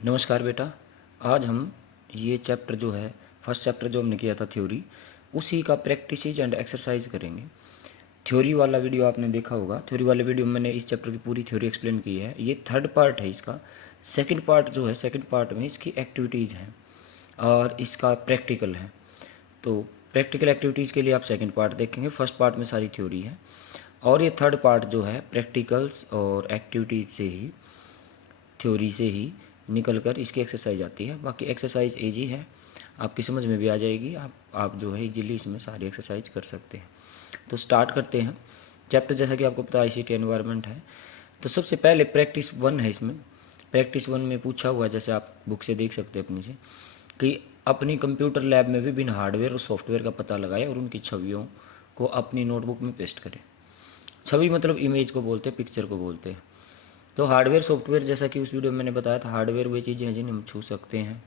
नमस्कार बेटा। आज हम ये चैप्टर जो है फर्स्ट चैप्टर जो हमने किया था थ्योरी, उसी का प्रैक्टिसेस एंड एक्सरसाइज करेंगे। थ्योरी वाला वीडियो आपने देखा होगा। थ्योरी वाले वीडियो में मैंने इस चैप्टर की पूरी थ्योरी एक्सप्लेन की है। ये थर्ड पार्ट है इसका। सेकंड पार्ट जो है, सेकंड पार्ट में इसकी एक्टिविटीज़ हैं और इसका प्रैक्टिकल है। तो प्रैक्टिकल एक्टिविटीज़ के लिए आप सेकंड पार्ट देखेंगे। फर्स्ट पार्ट में सारी थ्योरी है और ये थर्ड पार्ट जो है प्रैक्टिकल्स और एक्टिविटीज़ से ही, थ्योरी से ही निकल कर इसकी एक्सरसाइज आती है। बाकी एक्सरसाइज ईजी है, आपकी समझ में भी आ जाएगी। आप जो है इजीली इसमें सारी एक्सरसाइज कर सकते हैं। तो स्टार्ट करते हैं चैप्टर। जैसा कि आपको पता है ICT एनवायरनमेंट है। तो सबसे पहले प्रैक्टिस 1 है। इसमें प्रैक्टिस 1 में पूछा हुआ है, जैसे आप बुक से देख सकते हैं अपनी से, कि अपनी कंप्यूटर लैब में विभिन्न हार्डवेयर और सॉफ्टवेयर का पता लगाएं और उनकी छवियों को अपनी नोटबुक में पेस्ट करें। छवि मतलब इमेज को बोलते हैं, पिक्चर को बोलते हैं। तो हार्डवेयर सॉफ्टवेयर, जैसा कि उस वीडियो में मैंने बताया था, हार्डवेयर वे चीज़ें हैं जिन्हें हम छू सकते हैं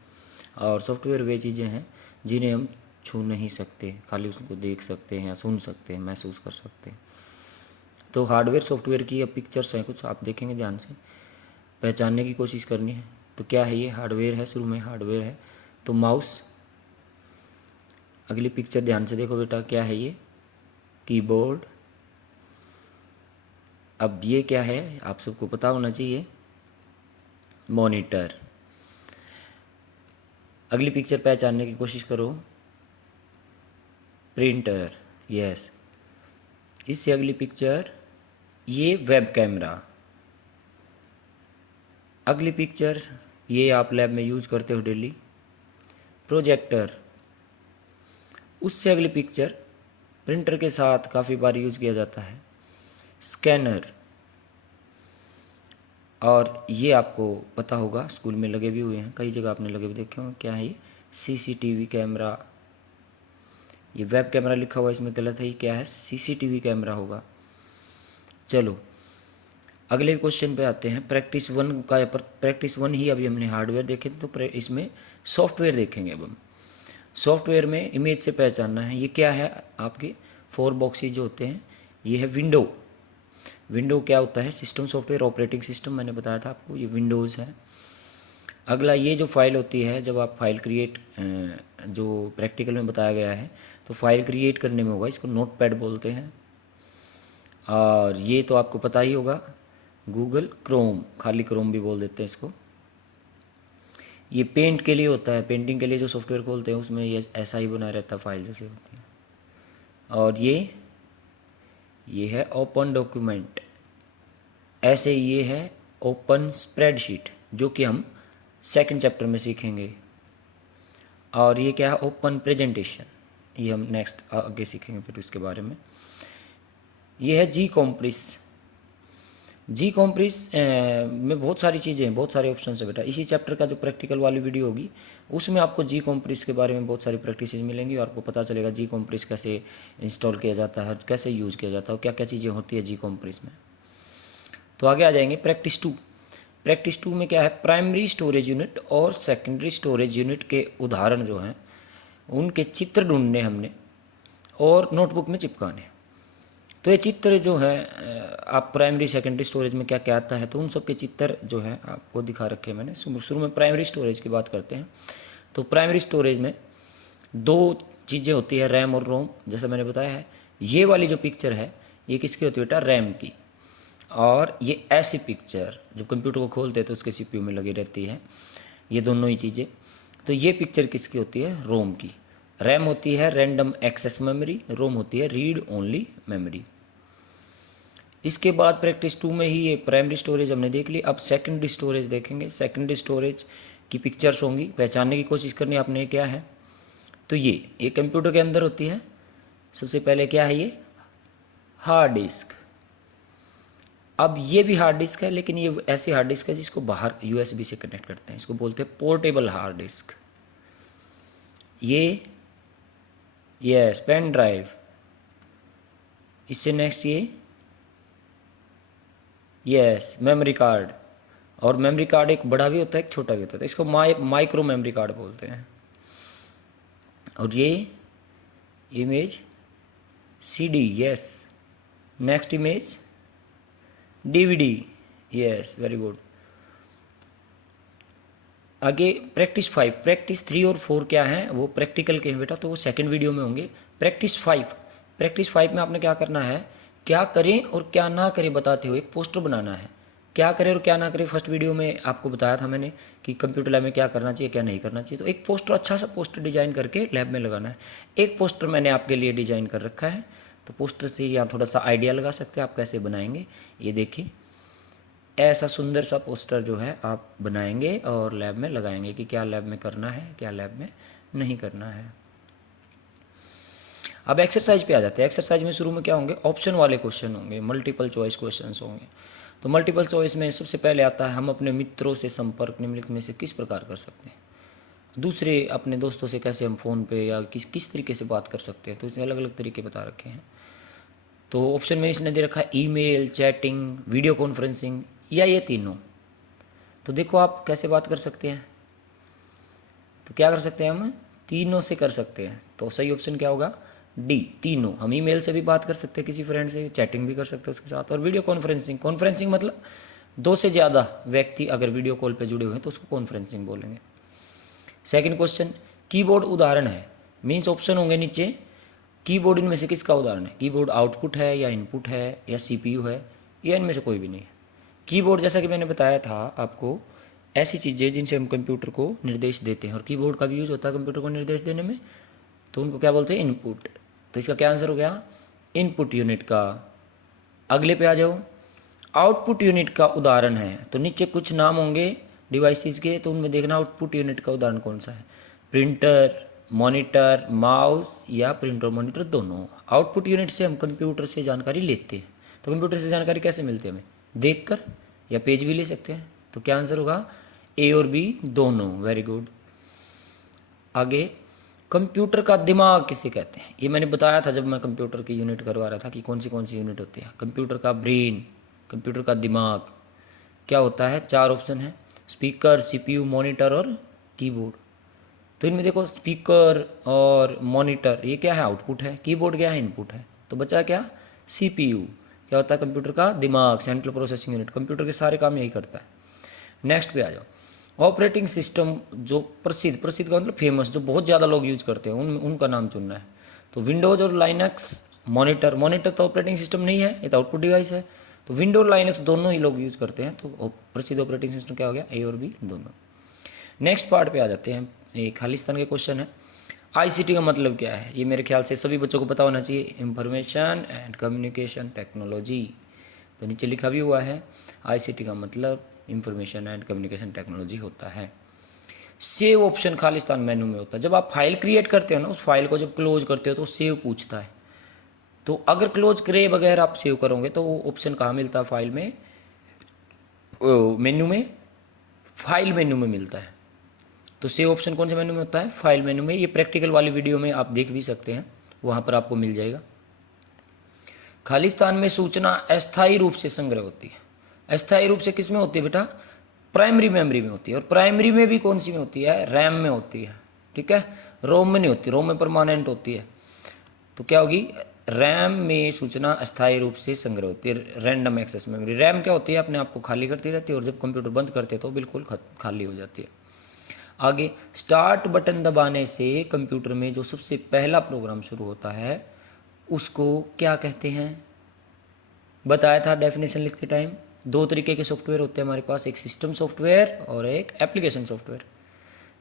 और सॉफ्टवेयर वे चीज़ें हैं जिन्हें हम छू नहीं सकते, खाली उसको देख सकते हैं या सुन सकते हैं, महसूस कर सकते हैं। तो हार्डवेयर सॉफ्टवेयर की अब पिक्चर्स हैं कुछ, आप देखेंगे ध्यान से, पहचानने की कोशिश करनी है। तो क्या है ये? हार्डवेयर है, शुरू में हार्डवेयर है तो माउस। अगली पिक्चर ध्यान से देखो बेटा, क्या है ये? कीबोर्ड। अब ये क्या है आप सबको पता होना चाहिए, मॉनिटर। अगली पिक्चर पहचानने की कोशिश करो, प्रिंटर। यस। इससे अगली पिक्चर, ये वेब कैमरा। अगली पिक्चर, ये आप लैब में यूज करते हो डेली, प्रोजेक्टर। उससे अगली पिक्चर, प्रिंटर के साथ काफ़ी बार यूज किया जाता है, स्कैनर। और ये आपको पता होगा, स्कूल में लगे भी हुए हैं, कई जगह आपने लगे भी देखे होंगे। क्या है ये? CCTV camera. ये वेब कैमरा लिखा हुआ है, इसमें गलत है। ये क्या है? CCTV कैमरा होगा। चलो अगले क्वेश्चन पे आते हैं। प्रैक्टिस 1 का, पर प्रैक्टिस 1 ही अभी हमने हार्डवेयर देखे थे, तो इसमें सॉफ्टवेयर देखेंगे अब हम। सॉफ्टवेयर में इमेज से पहचानना है। ये क्या है? आपके 4 बॉक्सेज जो होते हैं, ये है विंडो। विंडो क्या होता है? सिस्टम सॉफ्टवेयर, ऑपरेटिंग सिस्टम, मैंने बताया था आपको, ये विंडोज़ है। अगला, ये जो फाइल होती है, जब आप फाइल क्रिएट, जो प्रैक्टिकल में बताया गया है, तो फाइल क्रिएट करने में होगा, इसको नोटपैड बोलते हैं। और ये तो आपको पता ही होगा, गूगल क्रोम, खाली क्रोम भी बोल देते हैं इसको। ये पेंट के लिए होता है, पेंटिंग के लिए जो सॉफ्टवेयर खोलते हैं उसमें ये ऐसा ही बना रहता है, फाइल जैसे होती है। और ये है ओपन डॉक्यूमेंट। ऐसे ये है ओपन स्प्रेडशीट, जो कि हम सेकंड चैप्टर में सीखेंगे। और ये क्या है? ओपन प्रेजेंटेशन, ये हम नेक्स्ट आगे सीखेंगे फिर उसके बारे में। ये है जी कॉम्प्रेस। जी कॉम्प्रेस में बहुत सारी चीज़ें हैं, बहुत सारे ऑप्शन है बेटा। इसी चैप्टर का जो प्रैक्टिकल वाली वीडियो होगी, उसमें आपको जी कॉम्प्रेस के बारे में बहुत सारी प्रैक्टिस मिलेंगी और आपको पता चलेगा जी कॉम्प्रेस कैसे इंस्टॉल किया जाता है, कैसे यूज़ किया जाता है, क्या क्या चीज़ें होती है जी कॉम्प्रेस में। तो आगे आ जाएंगे प्रैक्टिस 2। प्रैक्टिस 2 में क्या है? प्राइमरी स्टोरेज यूनिट और सेकेंडरी स्टोरेज यूनिट के उदाहरण जो हैं, उनके चित्र ढूंढने हमने और नोटबुक में चिपकाने। तो ये चित्र जो है, आप प्राइमरी सेकेंडरी स्टोरेज में क्या क्या आता है, तो उन सब के चित्र जो है आपको दिखा रखे हैं मैंने। शुरू में प्राइमरी स्टोरेज की बात करते हैं। तो प्राइमरी स्टोरेज में 2 चीज़ें होती है, रैम और रोम, जैसा मैंने बताया है। ये वाली जो पिक्चर है, ये किसकी होती है बेटा? रैम की। और ये ऐसी पिक्चर जब कंप्यूटर को खोलते हैं तो उसके CPU में लगी रहती है, ये दोनों ही चीज़ें। तो ये पिक्चर किसकी होती है? रोम की। रैम होती है रैंडम एक्सेस मेमोरी, रोम होती है रीड ओनली मेमोरी। इसके बाद प्रैक्टिस 2 में ही ये प्राइमरी स्टोरेज हमने देख ली। अब सेकेंडरी स्टोरेज देखेंगे। सेकेंडरी स्टोरेज की पिक्चर्स होंगी, पहचानने की कोशिश करनी आपने, ये क्या है? तो ये कंप्यूटर के अंदर होती है। सबसे पहले क्या है ये? Hard disk. अब ये भी हार्ड डिस्क है, लेकिन ये ऐसी हार्ड डिस्क है जिसको बाहर USB से कनेक्ट करते हैं, इसको बोलते हैं पोर्टेबल हार्ड डिस्क। ये पेन ड्राइव। इससे नेक्स्ट यस मेमोरी कार्ड। और मेमोरी कार्ड एक बड़ा भी होता है, एक छोटा भी होता है, इसको माइक्रो मेमोरी कार्ड बोलते हैं। और ये image CD। Yes. Next image DVD। Yes, very good. आगे प्रैक्टिस 5, प्रैक्टिस 3 और 4 क्या है, वो प्रैक्टिकल के हैं बेटा, तो वो सेकंड वीडियो में होंगे। प्रैक्टिस 5 में आपने क्या करना है, क्या करें और क्या ना करें बताते हुए एक पोस्टर बनाना है। क्या करें और क्या ना करें फर्स्ट वीडियो में आपको बताया था मैंने कि कंप्यूटर लैब में क्या करना चाहिए क्या नहीं करना चाहिए। तो एक पोस्टर, अच्छा सा पोस्टर डिजाइन करके लैब में लगाना है। एक पोस्टर मैंने आपके लिए डिजाइन कर रखा है, तो पोस्टर से यहाँ थोड़ा सा आइडिया लगा सकते हैं आप कैसे बनाएंगे। ये देखिए, ऐसा सुंदर सा पोस्टर जो है आप बनाएंगे और लैब में लगाएंगे कि क्या लैब में करना है क्या लैब में नहीं करना है। अब एक्सरसाइज पे आ जाते हैं। एक्सरसाइज में शुरू में क्या होंगे, ऑप्शन वाले क्वेश्चन होंगे, मल्टीपल चॉइस क्वेश्चंस होंगे। तो मल्टीपल चॉइस में सबसे पहले आता है, हम अपने मित्रों से संपर्क निम्नलिखित में से किस प्रकार कर सकते हैं। दूसरे अपने दोस्तों से कैसे हम फ़ोन पे या किस किस तरीके से बात कर सकते हैं, तो इसमें अलग अलग तरीके बता रखे हैं। तो ऑप्शन में इसने दे रखा है ईमेल, चैटिंग, वीडियो कॉन्फ्रेंसिंग या ये तीनों। तो देखो आप कैसे बात कर सकते हैं, तो क्या कर सकते हैं, हम तीनों से कर सकते हैं। तो सही ऑप्शन क्या होगा, डी, तीनों। हम ईमेल से भी बात कर सकते हैं किसी फ्रेंड से, चैटिंग भी कर सकते हैं उसके साथ, और वीडियो कॉन्फ्रेंसिंग, कॉन्फ्रेंसिंग मतलब दो से ज़्यादा व्यक्ति अगर वीडियो कॉल पे जुड़े हुए हैं तो उसको कॉन्फ्रेंसिंग बोलेंगे। सेकंड क्वेश्चन, कीबोर्ड उदाहरण है, मीन्स ऑप्शन होंगे नीचे, कीबोर्ड इनमें से किसका उदाहरण है। कीबोर्ड आउटपुट है या इनपुट है या सीपीयू है या इनमें से कोई भी नहीं है। कीबोर्ड जैसा कि मैंने बताया था आपको, ऐसी चीज़ें जिनसे हम कंप्यूटर को निर्देश देते हैं, और कीबोर्ड का भी यूज होता है कंप्यूटर को निर्देश देने में, तो उनको क्या बोलते हैं, इनपुट। तो इसका क्या आंसर हो गया, इनपुट यूनिट का। अगले पे आ जाओ, आउटपुट यूनिट का उदाहरण है, तो नीचे कुछ नाम होंगे डिवाइसेस के, तो उनमें देखना आउटपुट यूनिट का उदाहरण कौन सा है। प्रिंटर, मॉनिटर, माउस या प्रिंटर मॉनिटर दोनों। आउटपुट यूनिट से हम कंप्यूटर से जानकारी लेते हैं। तो कंप्यूटर से जानकारी कैसे मिलती है हमें, देख कर या पेज भी ले सकते हैं। तो क्या आंसर होगा, ए और बी दोनों। Very good. आगे, कंप्यूटर का दिमाग किसे कहते हैं। ये मैंने बताया था जब मैं कंप्यूटर की यूनिट करवा रहा था कि कौन सी यूनिट होती है। कंप्यूटर का ब्रेन, कंप्यूटर का दिमाग क्या होता है, चार ऑप्शन है, स्पीकर, सीपीयू, मॉनिटर और कीबोर्ड। तो इनमें देखो, स्पीकर और मॉनिटर ये क्या है, आउटपुट है, कीबोर्ड क्या है, इनपुट है। तो बचा क्या, सीपीयू। क्या होता है, कंप्यूटर का दिमाग, सेंट्रल प्रोसेसिंग यूनिट, कंप्यूटर के सारे काम यही करता है। नेक्स्ट पे आ जाओ, ऑपरेटिंग सिस्टम जो प्रसिद्ध, प्रसिद्ध का मतलब फेमस, जो बहुत ज़्यादा लोग यूज करते हैं उनका नाम चुनना है। तो विंडोज़ और लाइनक्स, मॉनिटर, मॉनिटर तो ऑपरेटिंग सिस्टम नहीं है, ये तो आउटपुट डिवाइस है। तो विंडो और लाइनक्स दोनों ही लोग यूज करते हैं, तो प्रसिद्ध ऑपरेटिंग सिस्टम क्या हो गया, ए और बी दोनों। नेक्स्ट पार्ट पे आ जाते हैं, ये खालिस्तान के क्वेश्चन है। आईसीटी का मतलब क्या है, ये मेरे ख्याल से सभी बच्चों को पता होना चाहिए, इंफॉर्मेशन एंड कम्युनिकेशन टेक्नोलॉजी। तो नीचे लिखा भी हुआ है, आईसीटी का मतलब इंफॉर्मेशन एंड कम्युनिकेशन टेक्नोलॉजी होता है। सेव ऑप्शन खालिस्तान मेनू में होता है। जब आप फाइल क्रिएट करते हो ना, उस फाइल को जब क्लोज करते हो तो सेव पूछता है। तो अगर क्लोज करे बगैर आप सेव करोगे तो वो ऑप्शन कहाँ मिलता है, फाइल में, मेन्यू में, फाइल मेन्यू में मिलता है। तो सेव ऑप्शन कौन से मेन्यू में होता है, फाइल मेन्यू में। ये प्रैक्टिकल वाली वीडियो में आप देख भी सकते हैं, वहाँ पर आपको मिल जाएगा। खालिस्तान में सूचना अस्थायी रूप से संग्रह होती है। अस्थायी रूप से किस में होती है बेटा, प्राइमरी मेमोरी में होती है। और प्राइमरी में भी कौन सी में होती है, रैम में होती है, ठीक है। रोम में नहीं होती, रोम में परमानेंट होती है। तो क्या होगी, रैम में सूचना अस्थायी रूप से संग्रह होती है, रैंडम एक्सेस मेमोरी। रैम क्या होती है, अपने आप को खाली करती रहती है, और जब कंप्यूटर बंद करते हैं तो बिल्कुल खाली हो जाती है। आगे, स्टार्ट बटन दबाने से कंप्यूटर में जो सबसे पहला प्रोग्राम शुरू होता है उसको क्या कहते हैं, बताया था डेफिनेशन लिखते टाइम। दो तरीके के सॉफ्टवेयर होते हैं हमारे पास, एक सिस्टम सॉफ्टवेयर और एक एप्लीकेशन सॉफ्टवेयर।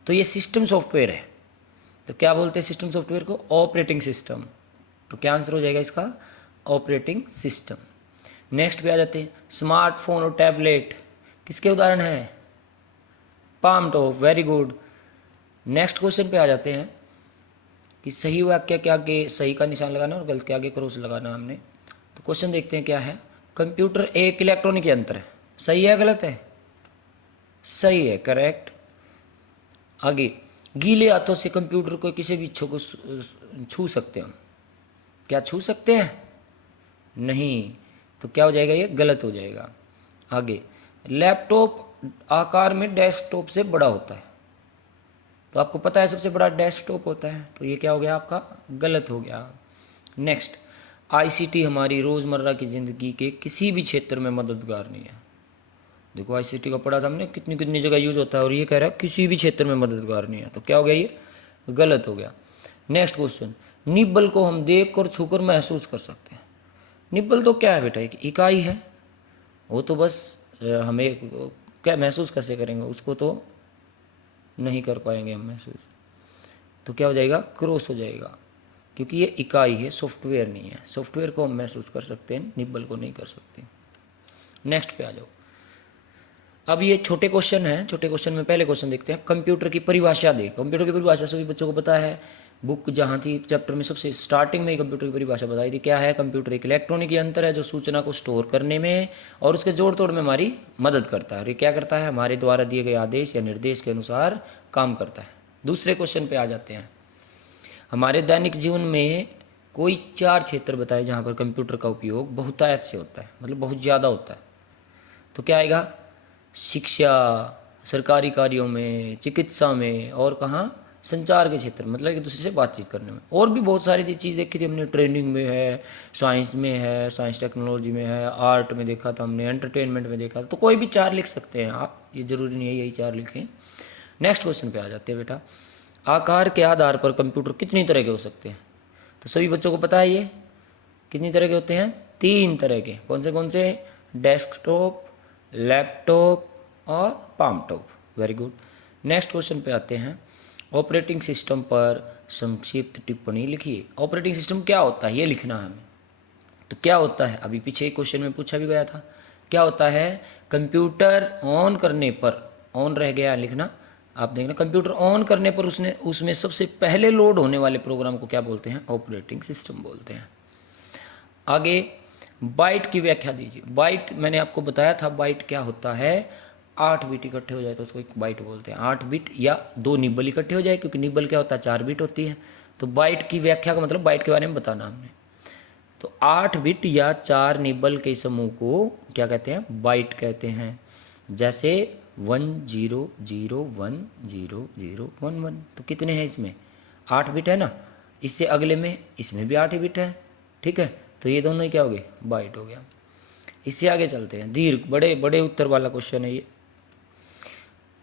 तो ये सिस्टम सॉफ्टवेयर है, तो क्या बोलते हैं सिस्टम सॉफ्टवेयर को, ऑपरेटिंग सिस्टम। तो क्या आंसर हो जाएगा इसका, ऑपरेटिंग सिस्टम। नेक्स्ट पे आ जाते हैं, स्मार्टफोन और टैबलेट किसके उदाहरण हैं, palm top. Very good. Next question पे आ जाते हैं कि सही वाक्य के आगे सही का निशान लगाना और गलत के आगे क्रॉस लगाना हमने। तो क्वेश्चन देखते हैं क्या है, कंप्यूटर एक इलेक्ट्रॉनिक यंत्र है, सही है गलत है, सही है, करेक्ट। आगे, गीले हाथों से कंप्यूटर को किसी भी इच्छा को छू सकते हैं, क्या छू सकते हैं, नहीं। तो क्या हो जाएगा, ये गलत हो जाएगा। आगे, लैपटॉप आकार में डेस्कटॉप से बड़ा होता है, तो आपको पता है सबसे बड़ा डेस्कटॉप होता है, तो ये क्या हो गया आपका, गलत हो गया। नेक्स्ट, आईसीटी हमारी रोज़मर्रा की ज़िंदगी के किसी भी क्षेत्र में मददगार नहीं है। देखो आईसीटी का पढ़ा था हमने, कितनी कितनी जगह यूज होता है, और ये कह रहा है किसी भी क्षेत्र में मददगार नहीं है, तो क्या हो गया, ये गलत हो गया। नेक्स्ट क्वेश्चन, निब्बल को हम देख कर छूकर महसूस कर सकते हैं। निब्बल तो क्या है बेटा, एक इकाई है, वो तो बस हमें क्या महसूस कैसे करेंगे, उसको तो नहीं कर पाएंगे हम महसूस, तो क्या हो जाएगा, क्रॉस हो जाएगा, क्योंकि ये इकाई है, सॉफ्टवेयर नहीं है। सॉफ्टवेयर को हम महसूस कर सकते हैं, निब्बल को नहीं कर सकते। नेक्स्ट पे आ जाओ। अब ये छोटे क्वेश्चन हैं, छोटे क्वेश्चन में पहले क्वेश्चन देखते हैं, कंप्यूटर की परिभाषा दे। कंप्यूटर की परिभाषा सभी बच्चों को पता है, बुक जहाँ थी चैप्टर में सबसे स्टार्टिंग में ही कंप्यूटर की परिभाषा बताई थी। क्या है, कंप्यूटर एक इलेक्ट्रॉनिक यंत्र है जो सूचना को स्टोर करने में और उसके जोड़ तोड़ में हमारी मदद करता है। और ये क्या करता है, हमारे द्वारा दिए गए आदेश या निर्देश के अनुसार काम करता है। दूसरे क्वेश्चन पे आ जाते हैं, हमारे दैनिक जीवन में कोई 4 क्षेत्र बताए जहाँ पर कंप्यूटर का उपयोग बहुतायत से होता है, मतलब बहुत ज़्यादा होता है। तो क्या आएगा, शिक्षा, सरकारी कार्यों में, चिकित्सा में, और कहाँ, संचार के क्षेत्र, मतलब एक दूसरे से बातचीत करने में। और भी बहुत सारी चीज़ देखी थी हमने, ट्रेनिंग में है, साइंस में है, साइंस टेक्नोलॉजी में है, आर्ट में देखा था हमने, एंटरटेनमेंट में देखा था। तो कोई भी 4 लिख सकते हैं आप, ये जरूरी नहीं है यही 4 लिखें। नेक्स्ट क्वेश्चन पे आ जाते हैं बेटा, आकार के आधार पर कंप्यूटर कितनी तरह के हो सकते हैं। तो सभी बच्चों को पता है ये कितनी तरह के होते हैं, 3 तरह के। कौन से, डेस्कटॉप, लैपटॉप और palm top. Very good. Next question पे आते हैं, ऑपरेटिंग सिस्टम पर संक्षिप्त टिप्पणी लिखिए। ऑपरेटिंग सिस्टम क्या होता है ये लिखना है हमें। तो क्या होता है, अभी पीछे एक क्वेश्चन में पूछा भी गया था, क्या होता है, कंप्यूटर ऑन करने पर, ऑन रह गया लिखना, आप देखना, कंप्यूटर ऑन करने पर उसमें सबसे पहले लोड होने वाले प्रोग्राम को क्या बोलते हैं, ऑपरेटिंग सिस्टम बोलते हैं। आगे बाइट की व्याख्या दीजिए। बाइट मैंने आपको बताया था, बाइट क्या होता है, 8 बिट इकट्ठे हो जाए तो उसको एक बाइट बोलते हैं। 8 बिट या 2 निब्बल इकट्ठे हो जाए, क्योंकि निब्बल क्या होता है, 4 बिट होती है। तो बाइट की व्याख्या का मतलब बाइट के बारे में बताना हमने। तो 8 बिट या 4 निब्बल के समूह को क्या कहते हैं, बाइट कहते हैं। जैसे 10010011, तो कितने हैं इसमें, 8 बिट है ना। इससे अगले में, इसमें भी 8 ही बिट है, ठीक है। तो ये दोनों ही क्या हो गए, बाइट हो गया। इससे आगे चलते हैं, दीर्घ बड़े बड़े उत्तर वाला क्वेश्चन है ये।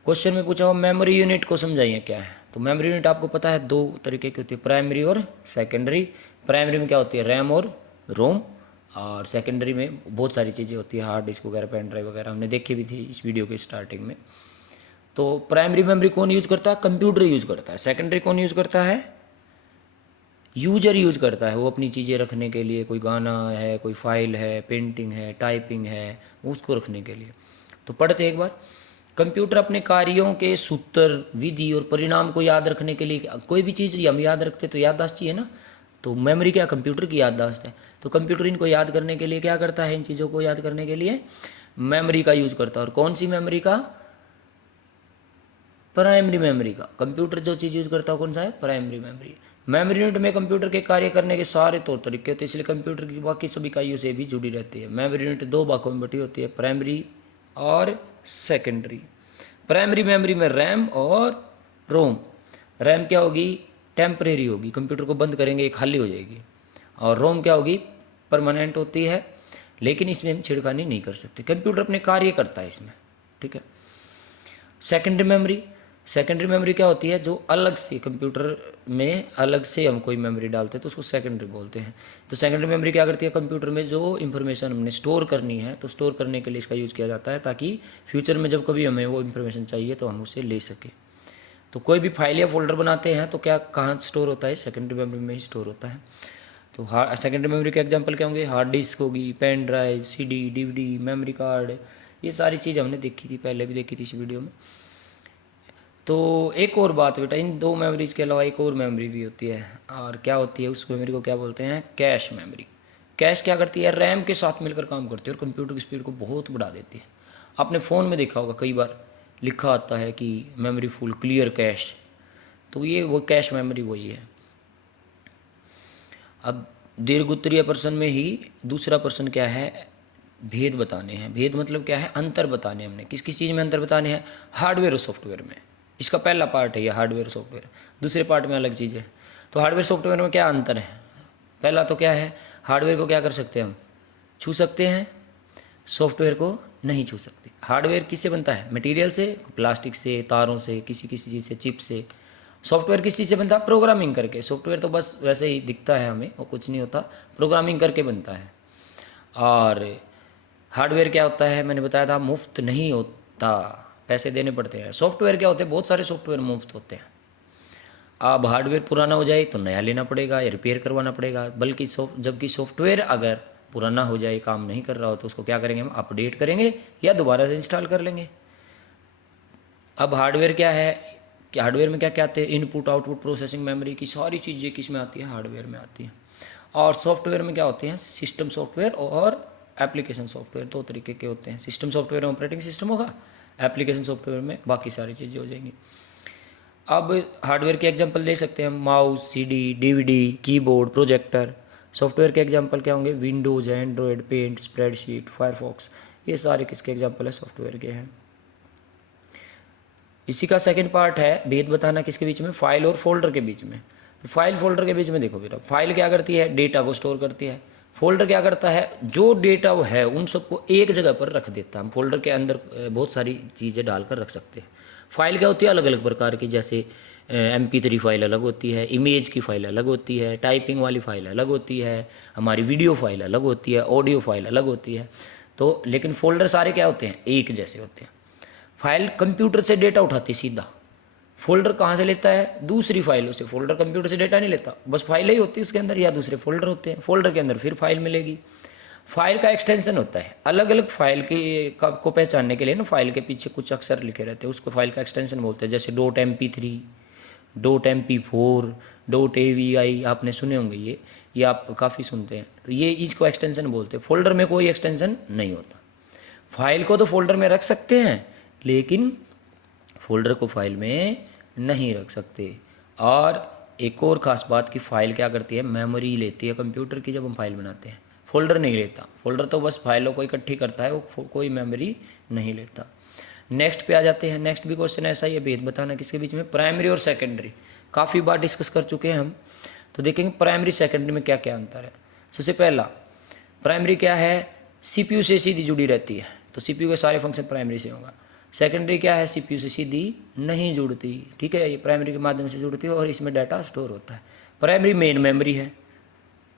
क्वेश्चन में पूछा हुआ मेमोरी यूनिट को समझाइए क्या है। तो मेमोरी यूनिट आपको पता है 2 तरीके की होती है, प्राइमरी और सेकेंडरी। प्राइमरी में क्या होती है, रैम और रोम, और सेकेंडरी में बहुत सारी चीज़ें होती है, हार्ड डिस्क वगैरह, पेन ड्राइव वगैरह, हमने देखी भी थी इस वीडियो के स्टार्टिंग में। तो प्राइमरी मेमोरी कौन यूज़ करता है, कंप्यूटर यूज़ करता है। सेकेंडरी कौन यूज़ करता है, यूजर यूज़ करता है, वो अपनी चीज़ें रखने के लिए, कोई गाना है, कोई फाइल है, पेंटिंग है, टाइपिंग है, उसको रखने के लिए। तो पढ़ते एक बार, कंप्यूटर अपने कार्यों के सूत्र, विधि और परिणाम को याद रखने के लिए, कोई भी चीज़ हम याद रखते तो याददाश्त चाहिए ना, तो मेमोरी क्या, कंप्यूटर की याददाश्त है। तो कंप्यूटर इनको याद करने के लिए क्या करता है, इन चीज़ों को याद करने के लिए मेमोरी का यूज़ करता है। और कौन सी मेमोरी का, प्राइमरी मेमोरी का। कंप्यूटर जो चीज़ यूज़ करता है कौन सा है, प्राइमरी मेमोरी। मेमोरी यूनिट में कंप्यूटर के कार्य करने के सारे तौर तरीके होते हैं, इसलिए कंप्यूटर की बाकी सभी इकाइयों से भी जुड़ी रहती है। मेमोरी यूनिट 2 भागों में बटी होती है, प्राइमरी और सेकेंडरी। प्राइमरी मेमोरी में रैम और रोम। रैम क्या होगी, टेम्परेरी होगी, कंप्यूटर को बंद करेंगे ये खाली हो जाएगी। और रोम क्या होगी, परमानेंट होती है, लेकिन इसमें हम छेड़खानी नहीं कर सकते, कंप्यूटर अपने कार्य करता है इसमें, ठीक है। सेकेंडरी मेमोरी, सेकेंडरी मेमोरी क्या होती है, जो अलग से कंप्यूटर में अलग से हम कोई मेमोरी डालते हैं तो उसको सेकेंडरी बोलते हैं। तो सेकेंडरी मेमोरी क्या करती है, कंप्यूटर में जो इन्फॉर्मेशन हमने स्टोर करनी है तो स्टोर करने के लिए इसका यूज़ किया जाता है, ताकि फ्यूचर में जब कभी हमें वो इन्फॉर्मेशन चाहिए तो हम उसे ले सकें। तो कोई भी फाइल या फोल्डर बनाते हैं तो क्या कहाँ स्टोर होता है, सेकेंडरी मेमोरी में ही स्टोर होता है। तो सेकेंडरी मेमोरी के एग्जांपल क्या होंगे, हार्ड डिस्क होगी, pen drive, CD, DVD, memory card, ये सारी चीज़ हमने देखी थी, पहले भी देखी थी इस वीडियो में। तो एक और बात बेटा, इन 2 मेमोरीज के अलावा एक और मेमोरी भी होती है, और क्या होती है, उस मेमोरी को क्या बोलते हैं, कैश मेमोरी। कैश क्या करती है, रैम के साथ मिलकर काम करती है और कंप्यूटर की स्पीड को बहुत बढ़ा देती है। आपने फ़ोन में देखा होगा कई बार लिखा आता है कि मेमोरी फुल, क्लियर कैश, तो ये वो कैश मेमोरी वही है। अब दीर्घ उत्तरीय प्रश्न में ही दूसरा प्रश्न क्या है, भेद बताने हैं। भेद मतलब क्या है, अंतर बताने हमने, किस किस चीज़ में अंतर बताने हैं, हार्डवेयर और सॉफ्टवेयर में। इसका पहला पार्ट है ये हार्डवेयर सॉफ्टवेयर, दूसरे पार्ट में अलग चीज़ है। तो हार्डवेयर सॉफ्टवेयर में क्या अंतर है, पहला तो क्या है, हार्डवेयर को क्या कर सकते हैं हम, छू सकते हैं, सॉफ्टवेयर को नहीं छू सकते। हार्डवेयर किससे बनता है? मटेरियल से, प्लास्टिक से, तारों से, किसी किसी चीज़ से, चिप से। सॉफ्टवेयर किस चीज़ से बनता है? प्रोग्रामिंग करके। सॉफ्टवेयर तो बस वैसे ही दिखता है हमें, वो कुछ नहीं होता, प्रोग्रामिंग करके बनता है। और हार्डवेयर क्या होता है? मैंने बताया था मुफ्त नहीं होता, पैसे देने पड़ते हैं। सॉफ्टवेयर क्या होते हैं? बहुत सारे सॉफ्टवेयर मुफ्त होते हैं। अब हार्डवेयर पुराना हो जाए तो नया लेना पड़ेगा या रिपेयर करवाना पड़ेगा। बल्कि जबकि सॉफ्टवेयर अगर पुराना हो जाए, काम नहीं कर रहा हो, तो उसको क्या करेंगे हम? अपडेट करेंगे या दोबारा से इंस्टॉल कर लेंगे। अब हार्डवेयर क्या है कि हार्डवेयर में क्या क्या आते हैं? इनपुट, आउटपुट, प्रोसेसिंग, मेमोरी की सारी चीज़ें किस में आती है? हार्डवेयर में आती हैं। और सॉफ्टवेयर में क्या होते हैं? सिस्टम सॉफ्टवेयर और एप्लीकेशन सॉफ्टवेयर, दो तरीके के होते हैं। सिस्टम सॉफ्टवेयर में ऑपरेटिंग सिस्टम होगा, एप्लीकेशन सॉफ्टवेयर में बाकी सारी चीज़ें हो जाएंगी। अब हार्डवेयर के एग्जांपल दे सकते हैं हम, mouse, CD, DVD, keyboard, projector. Software के एग्जांपल क्या होंगे? Windows, Android, Paint, spreadsheet, Firefox. ये सारे किसके एग्जांपल है? सॉफ्टवेयर के हैं। इसी का सेकंड पार्ट है भेद बताना किसके बीच में? फाइल और फोल्डर के बीच में। तो फाइल फोल्डर के बीच में देखो बेटा, फाइल क्या करती है? डेटा को स्टोर करती है। फोल्डर क्या करता है? जो डेटा वो है उन सबको एक जगह पर रख देता है। हम फोल्डर के अंदर बहुत सारी चीज़ें डालकर रख सकते हैं। फाइल क्या होती है? अलग अलग प्रकार की, जैसे MP3 फाइल अलग होती है, इमेज की फाइल अलग होती है, टाइपिंग वाली फाइल अलग होती है, हमारी वीडियो फाइल अलग होती है, ऑडियो फाइल अलग होती है। तो लेकिन फोल्डर सारे क्या होते हैं? एक जैसे होते हैं। फाइल कंप्यूटर से डेटा उठाती है सीधा, फोल्डर कहाँ से लेता है? दूसरी फाइलों से। फोल्डर कंप्यूटर से डेटा नहीं लेता, बस फाइल ही होती है उसके अंदर, या दूसरे फोल्डर होते हैं। फोल्डर के अंदर फिर फाइल मिलेगी। फाइल का एक्सटेंशन होता है, अलग अलग फाइल को पहचानने के लिए ना फाइल के पीछे कुछ अक्षर लिखे रहते हैं, उसको फाइल का एक्सटेंशन बोलते हैं। जैसे .mp3, .mp4, .avi, आपने सुने होंगे ये आप काफ़ी सुनते हैं। तो ये इसको एक्सटेंशन बोलते हैं। फोल्डर में कोई एक्सटेंशन नहीं होता। फाइल को तो फोल्डर में रख सकते हैं, लेकिन फोल्डर को फाइल में नहीं रख सकते। और एक और ख़ास बात कि फ़ाइल क्या करती है? मेमोरी लेती है कंप्यूटर की जब हम फाइल बनाते हैं। फोल्डर नहीं लेता। फोल्डर तो बस फाइलों को इकट्ठी करता है, वो कोई मेमोरी नहीं लेता। नेक्स्ट पे आ जाते हैं। नेक्स्ट भी क्वेश्चन ऐसा ही है, भेद बताना किसके बीच में? प्राइमरी और सेकेंडरी। काफ़ी बार डिस्कस कर चुके हैं हम, तो देखेंगे प्राइमरी सेकेंडरी में क्या क्या अंतर है। सबसे पहला, प्राइमरी क्या है? CPU से सीधी जुड़ी रहती है, तो CPU के सारे फंक्शन प्राइमरी से होगा। सेकेंडरी क्या है? CPU से सीधी नहीं जुड़ती, ठीक है, ये प्राइमरी के माध्यम से जुड़ती है और इसमें डाटा स्टोर होता है। प्राइमरी मेन मेमोरी है,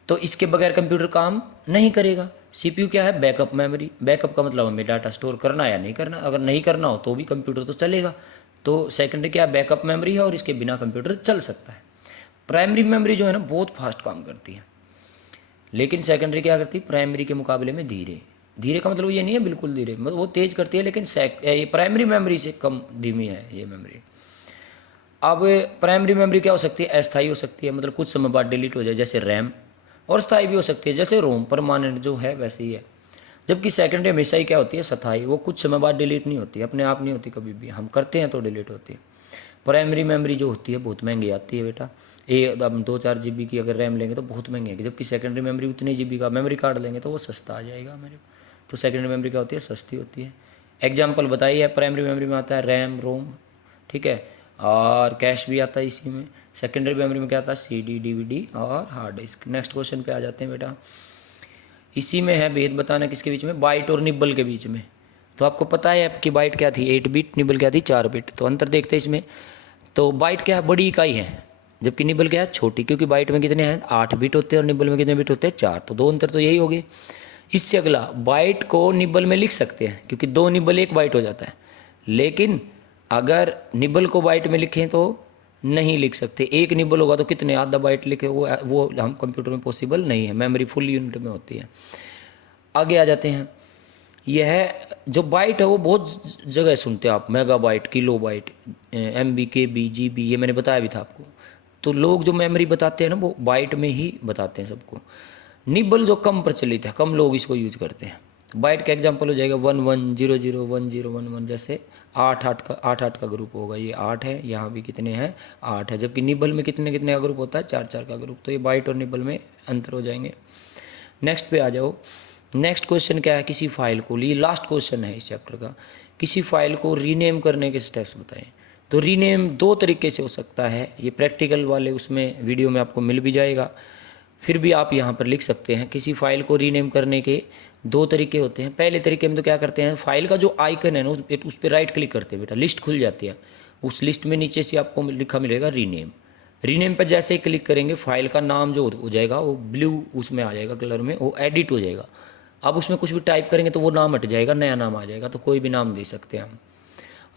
तो इसके बगैर कंप्यूटर काम नहीं करेगा। CPU क्या है? Backup memory. बैकअप का मतलब हमें डाटा स्टोर करना या नहीं करना, अगर नहीं करना हो तो भी कंप्यूटर तो चलेगा। तो सेकेंडरी क्या? बैकअप मेमोरी है और इसके बिना कंप्यूटर चल सकता है। प्राइमरी मेमोरी जो है ना बहुत फास्ट काम करती है, लेकिन सेकेंडरी क्या करती है? प्राइमरी के मुकाबले में धीरे। धीरे का मतलब ये नहीं है बिल्कुल धीरे, मतलब वो तेज़ करती है, लेकिन ये प्राइमरी मेमोरी से कम धीमी है ये मेमोरी। अब प्राइमरी मेमोरी क्या हो सकती है? अस्थायी हो सकती है, मतलब कुछ समय बाद डिलीट हो जाए, जैसे रैम। और स्थायी भी हो सकती है, जैसे रोम, परमानेंट जो है वैसे ही है। जबकि सेकेंडरी हमेशा ही क्या होती है? स्थायी। वो कुछ समय बाद डिलीट नहीं होती, अपने आप नहीं होती, कभी भी हम करते हैं तो डिलीट होती है। प्राइमरी मेमोरी जो होती है बहुत महंगी आती है बेटा। अब 2-4 GB की अगर रैम लेंगे तो बहुत महंगी है, जबकि सेकेंडरी मेमोरी उतनी GB का मेमोरी कार्ड लेंगे तो वो सस्ता आ जाएगा हमारे। तो सेकेंडरी मेमोरी क्या होती है? सस्ती होती है। एग्जाम्पल बताइए, प्राइमरी मेमोरी में आता है रैम, रोम, ठीक है, और कैश भी आता है इसी में। सेकेंडरी मेमोरी में क्या आता है? CD, DVD और हार्ड डिस्क। नेक्स्ट क्वेश्चन पे आ जाते हैं बेटा। इसी में है भेद बताना किसके बीच में? बाइट और निब्बल के बीच में। तो आपको पता है आपकी बाइट क्या थी? 8 बिट, निब्बल क्या थी? 4 बिट। तो अंतर देखते हैं इसमें। तो बाइट क्या है? बड़ी इकाई है, जबकि निब्बल क्या है? छोटी, क्योंकि बाइट में कितने हैं? 8 बिट होते हैं और निब्बल में कितने बिट होते हैं? 4। तो दो अंतर तो यही हो गए। इससे अगला, बाइट को निब्बल में लिख सकते हैं, क्योंकि 2 निब्बल 1 बाइट हो जाता है, लेकिन अगर निब्बल को बाइट में लिखें तो नहीं लिख सकते। 1 निब्बल होगा तो कितने? आधा बाइट लिखे, वो हम कंप्यूटर में पॉसिबल नहीं है, मेमोरी फुल यूनिट में होती है। आगे आ जाते हैं। यह जो बाइट है वो बहुत जगह सुनते हैं आप, mega bite, kilo byte, MB, KB, GB, ये मैंने बताया भी था आपको। तो लोग जो मेमोरी बताते हैं ना वो बाइट में ही बताते हैं सबको। निब्बल जो कम प्रचलित है, कम लोग इसको यूज करते हैं। बाइट का एग्जांपल हो जाएगा 11001011, जैसे 8 का ग्रुप होगा, ये 8 है, यहाँ भी कितने हैं? 8 है। जबकि निब्बल में कितने कितने का ग्रुप होता है? 4 का ग्रुप। तो ये बाइट और निब्बल में अंतर हो जाएंगे। नेक्स्ट पे आ जाओ। नेक्स्ट क्वेश्चन क्या है? किसी फाइल को, ये लास्ट क्वेश्चन है इस चैप्टर का, किसी फाइल को रीनेम करने के स्टेप्स बताएं। तो रीनेम 2 तरीके से हो सकता है, ये प्रैक्टिकल वाले उसमें वीडियो में आपको मिल भी जाएगा, फिर भी आप यहाँ पर लिख सकते हैं। किसी फाइल को रीनेम करने के दो तरीके होते हैं। पहले तरीके में तो क्या करते हैं, फाइल का जो आइकन है ना उस पर राइट क्लिक करते हैं बेटा, लिस्ट खुल जाती है। उस लिस्ट में नीचे से आपको लिखा मिलेगा रीनेम। रीनेम पर जैसे ही क्लिक करेंगे फाइल का नाम जो हो जाएगा वो ब्लू उसमें आ जाएगा कलर में, वो एडिट हो जाएगा। अब उसमें कुछ भी टाइप करेंगे तो वो नाम हट जाएगा, नया नाम आ जाएगा। तो कोई भी नाम दे सकते हैं हम,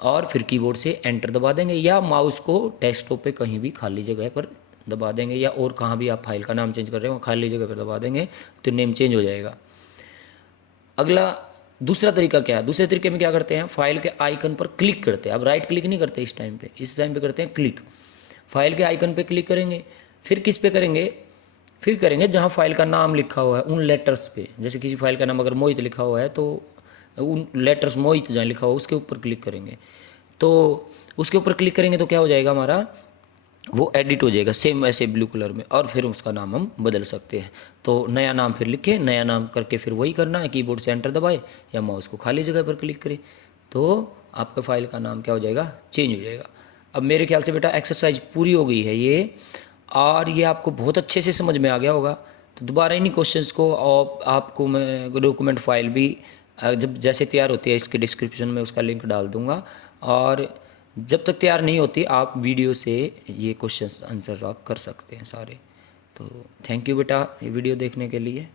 और फिर कीबोर्ड से एंटर दबा देंगे, या माउस को डेस्कटॉप पे कहीं भी खाली जगह पर दबा देंगे, या और कहाँ भी आप फाइल का नाम चेंज कर रहे हो खाली जगह पर दबा देंगे तो नेम चेंज हो जाएगा। अगला दूसरा तरीका क्या है, दूसरे तरीके में क्या करते हैं, फाइल के आइकन पर क्लिक करते हैं। अब राइट क्लिक नहीं करते इस टाइम पे करते हैं क्लिक। फाइल के आइकन पे क्लिक करेंगे, फिर किस पे करेंगे, फिर करेंगे जहाँ फाइल का नाम लिखा हुआ है उन लेटर्स पे। जैसे किसी फाइल का नाम अगर मोहित लिखा हुआ है तो उन लेटर्स मोहित जहाँ लिखा हुआ उसके ऊपर क्लिक करेंगे। तो उसके ऊपर क्लिक करेंगे तो क्या हो जाएगा हमारा, वो एडिट हो जाएगा सेम ऐसे ब्लू कलर में, और फिर उसका नाम हम बदल सकते हैं। तो नया नाम फिर लिखें, नया नाम करके फिर वही करना है, कीबोर्ड से एंटर दबाए या माउस को खाली जगह पर क्लिक करें तो आपका फाइल का नाम क्या हो जाएगा, चेंज हो जाएगा। अब मेरे ख्याल से बेटा एक्सरसाइज पूरी हो गई है ये, और ये आपको बहुत अच्छे से समझ में आ गया होगा। तो दोबारा इन्हीं क्वेश्चंस को और आपको मैं डॉक्यूमेंट फाइल भी जब जैसे तैयार होती है इसके डिस्क्रिप्शन में उसका लिंक डाल दूंगा, और जब तक तैयार नहीं होती आप वीडियो से ये क्वेश्चंस आंसर्स आप कर सकते हैं सारे। तो थैंक यू बेटा ये वीडियो देखने के लिए।